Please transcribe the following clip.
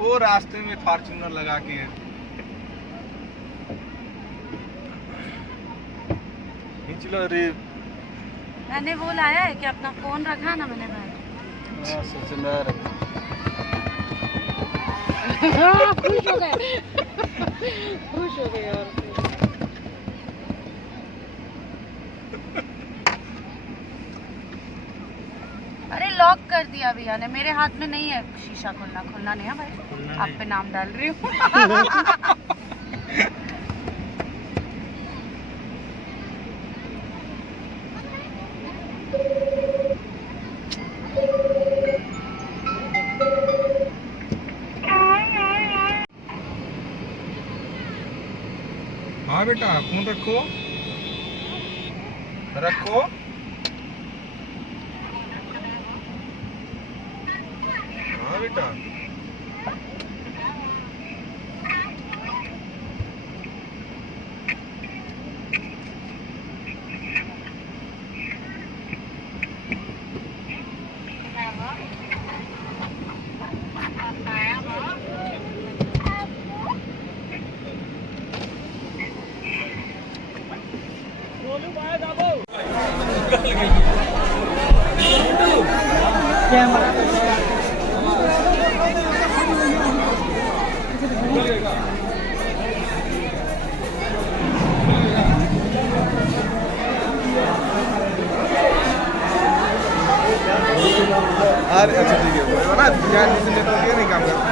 वो रास्ते में फॉर्च्यूनर लगा के खींच लो रे। मैंने वो लाया है कि अपना फोन रखा ना मैंने बैग। खुश हो गए, खुश हो गए। और अरे लॉक कर दिया भैया ने, मेरे हाथ में नहीं है शीशा खुलना। खुलना नहीं है भाई, आप पे नाम डाल रही हूँ। हाँ बेटा फोन रखो रखो। हाँ बेटा अरे अच्छा ठीक है वो ना ध्यान नीचे नेटवर्क नहीं काम करता।